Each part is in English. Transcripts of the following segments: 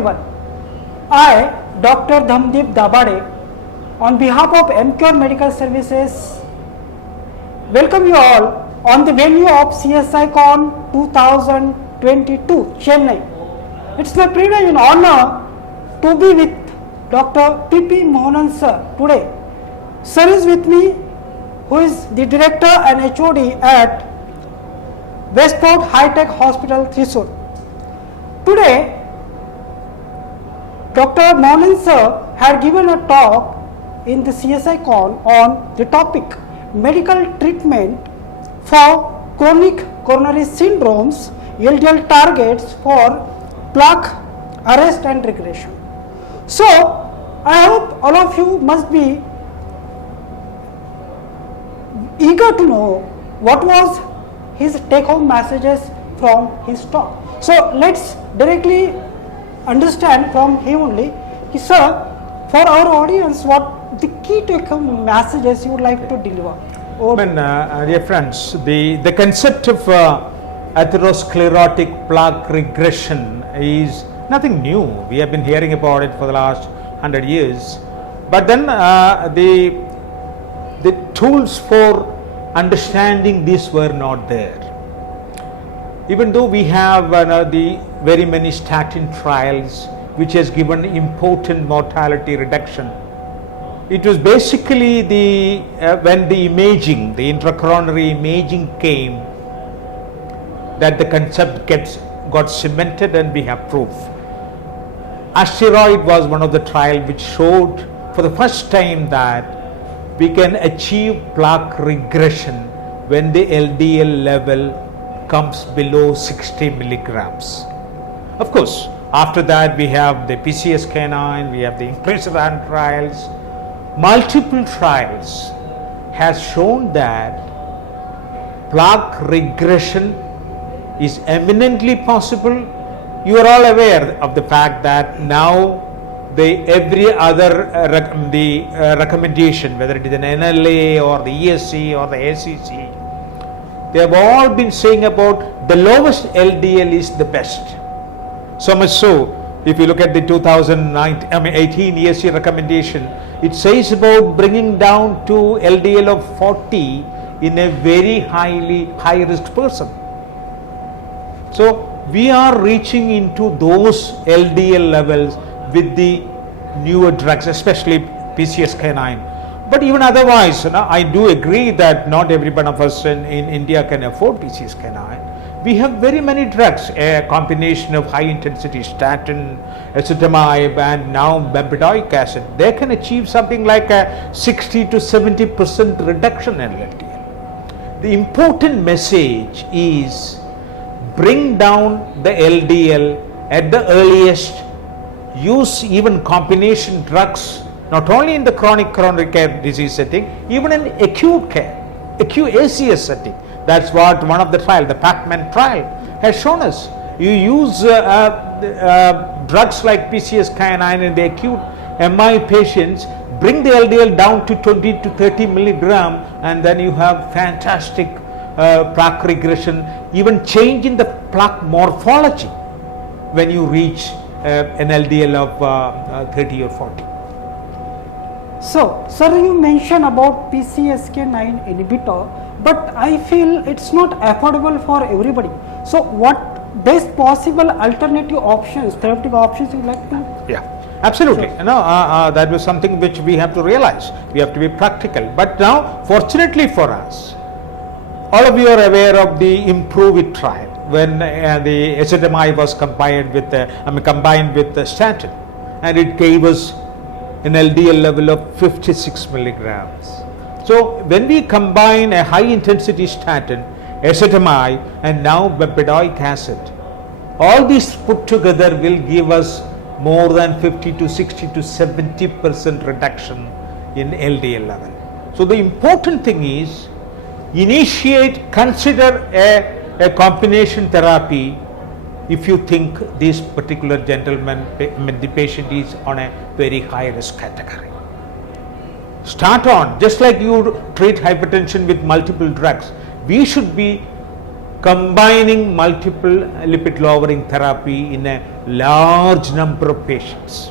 everyone. I, Dr. Dhamdeep Dabade, on behalf of M.CURE Medical Services, welcome you all on the venue of CSI Con 2022, Chennai. It's my privilege and honor to be with Dr. P Mohanan sir today. Sir is with me, who is the Director and HOD at Westport High Tech Hospital, Thrissur. Today, Dr. Mohanan sir had given a talk in the CSI Con on the topic medical treatment for chronic coronary syndromes, LDL targets for plaque arrest and regression. So, I hope all of you must be eager to know what was his take-home messages from his talk. So, let's directly understand from him only. Sir, for our audience, what the key take-home messages you would like to deliver? Dear friends, the concept of atherosclerotic plaque regression is nothing new. We have been hearing about it for the last 100 years. But then the tools for understanding this were not there. Even though we have the very many statin trials which has given important mortality reduction, it was basically when the imaging, the intracoronary imaging came, that the concept got cemented and we have proof. Asteroid was one of the trials which showed for the first time that we can achieve plaque regression when the LDL level comes below 60 milligrams. Of course, after that we have the PCSK9, we have the Interventional trials. Multiple trials has shown that plaque regression is eminently possible. You are all aware of the fact that now every other recommendation, whether it is an NLA or the ESC or the ACC, they have all been saying about the lowest LDL is the best. So much so, if you look at the 2018 ESC recommendation, it says about bringing down to LDL of 40 in a very high risk person. So we are reaching into those LDL levels with the newer drugs, especially PCSK9. But even otherwise, I do agree that not every one of us in India can afford PCSK9. We have very many drugs, a combination of high intensity statin, ezetimibe, and now bempedoic acid. They can achieve something like a 60 to 70% reduction in LDL. The important message is bring down the LDL at the earliest, use even combination drugs, not only in the chronic coronary care disease setting, even in acute care, acute ACS setting. That's what one of the trial, the Pacman trial, has shown us. You use drugs like PCSK9 in the acute MI patients, bring the LDL down to 20 to 30 milligram, and then you have fantastic plaque regression, even change in the plaque morphology when you reach an LDL of 30 or 40. So, sir, you mentioned about PCSK9 inhibitor, but I feel it's not affordable for everybody. So, what best possible alternative options, therapeutic options you would like to? Yeah, absolutely. Sure. That was something which we have to realize. We have to be practical. But now, fortunately for us, all of you are aware of the IMPROVE trial when the ezetimibe was combined with the statin, and it gave us an LDL level of 56 milligrams. So when we combine a high intensity statin, ezetimibe, and now bempedoic acid, all these put together will give us more than 50 to 60 to 70% reduction in LDL level. So the important thing is consider a combination therapy if you think this particular gentleman, the patient is on a very high risk category. Start on, just like you treat hypertension with multiple drugs, we should be combining multiple lipid lowering therapy in a large number of patients.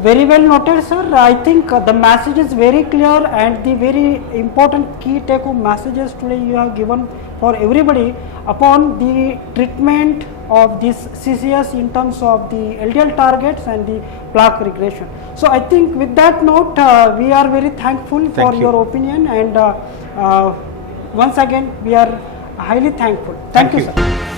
Very well noted, sir. I think the message is very clear, and the very important key take home messages today you have given for everybody upon the treatment of this CCS in terms of the LDL targets and the plaque regression. So I think with that note, we are very thankful for your opinion, and once again we are highly thankful. Thank you, sir.